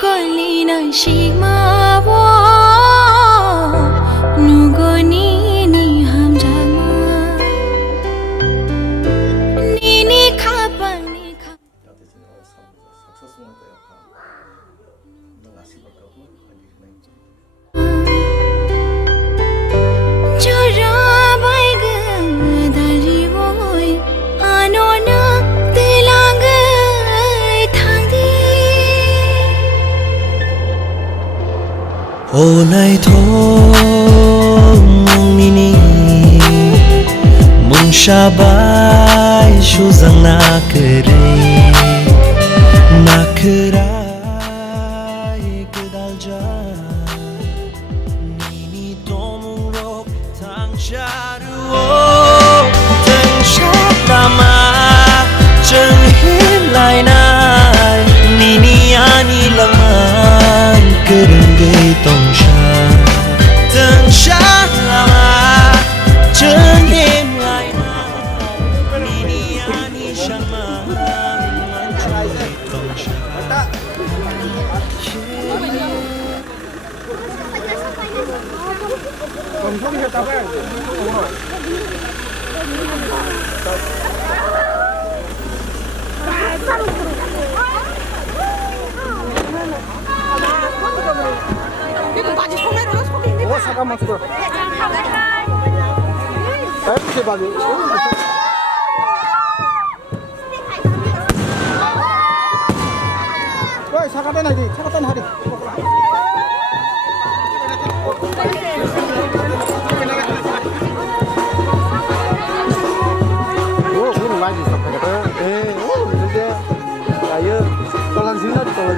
kolina shigmawo nugoni ni hamjama nini khapani kha chora baig dali boy anona telang thangdi Onai thong nini mung shabai shuzang nakrai kedal ja nini tomung rok tang sharu tang shatama cheng him lai nai nini ani lamang kerengge tong sha tang shatama cheng him lai nai nini ani shama manchai tong sha 잠깐만 들어. 짧게 봐줘. 왜 차가 떠나지? 차가 떠나리. 오, 우리 많이 있어. 예, 오, 이제 아유, 떨란 신나 떨란.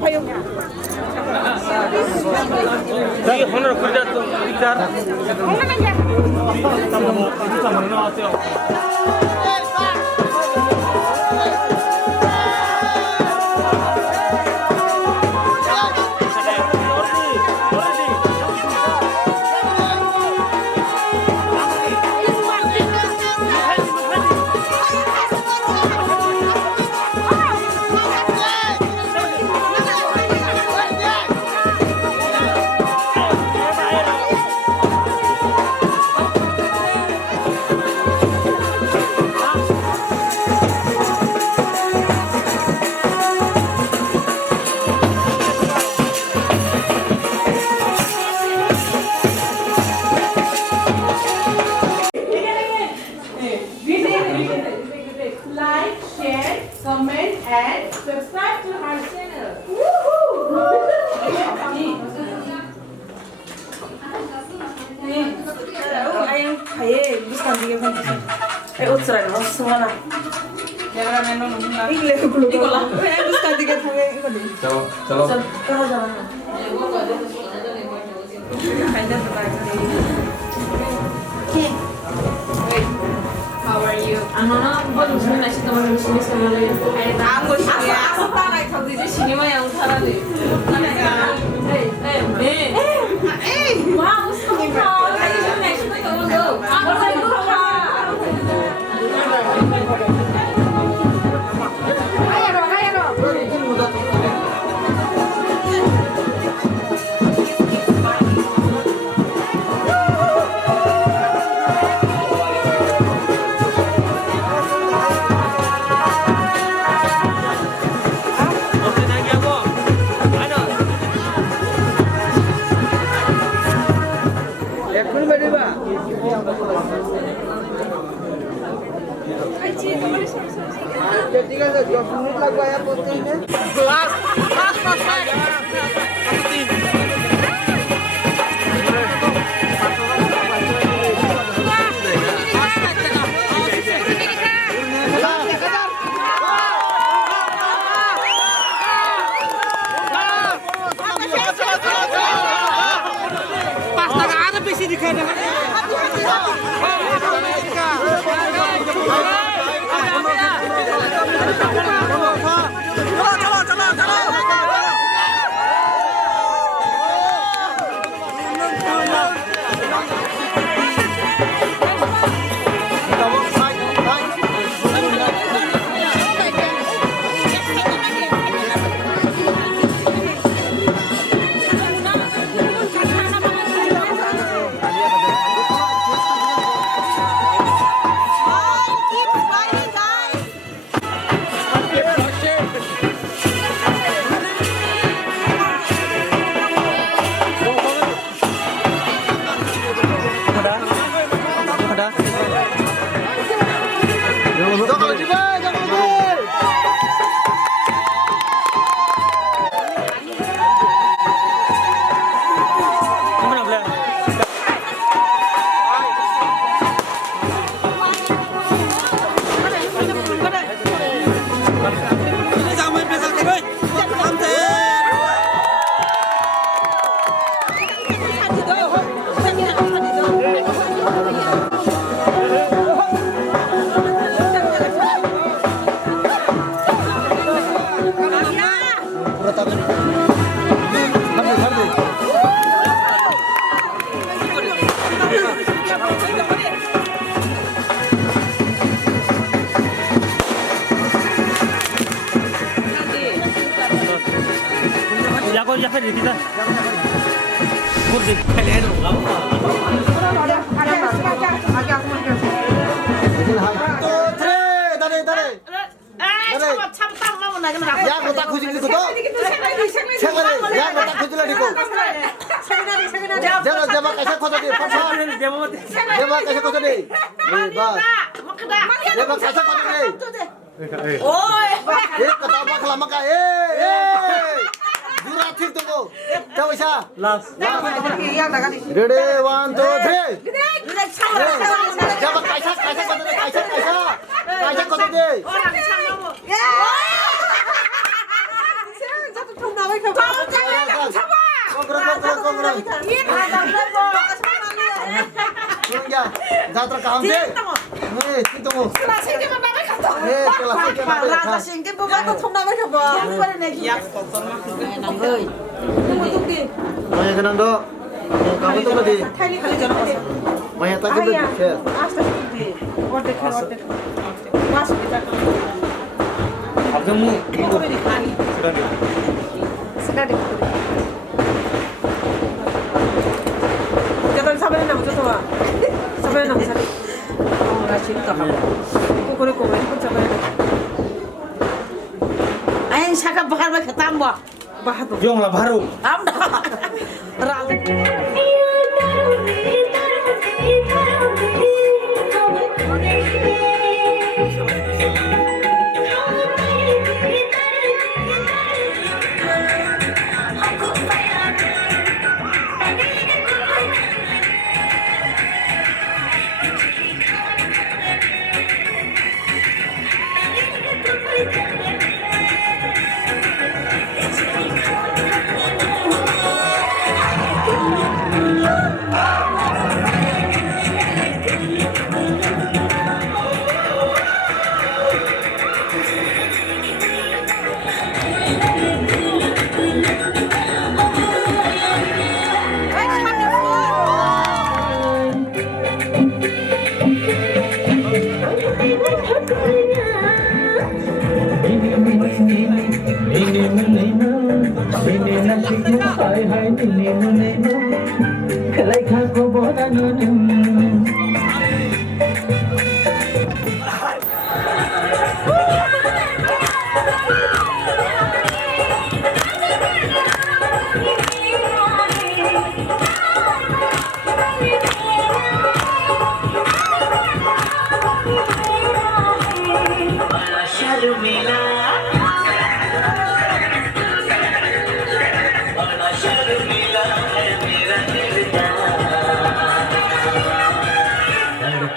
Payo. Jadi honor kerja tuh dikar. Kita mau na왔어요. comment, and subscribe to our channel. Ayang kaye biskan dige fanti. Utsara no sumana. Cameraman no nunga. Igle gulo. Ikola. Ayang biskan dige thage ikodi. চলো চলো Kaha jana. Kinda to back. How are you? Ano na, baru sini nasi teman sini sama lagi. Aku sini. Aku tak naik taksi di sini mah yang utara deh. Wow, semua. Lagi sini next week kita go. Apa lagi go? Oke, lagi apa? Ada. Ya fue kita. Kurdi. Last. Ready, 1, 2, 3. যাত্রা কাম দে এই কি তো এই কেলা থেকে না রাজা সিং কে বাবা তো থমনা বে খাবো করে নাকি এক কতন না হই তুমি মায়া গনন্দ কাম তো বদি খালি খালি জন মায়া তা কে দেখে আস্তে আস্তে ওর দেখে মাস পিতা আপনি কি করে খালি সেটা দেখ Jangan sampai nak macam tu lah. Sampai nak sampai. Oh, racun tak apa. Kau kau pun sampai nak. Ayang cakap bakal mereka tambah. Bahat tu. Jom lah baru. Tambah. Ral.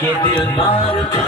के दिल मारता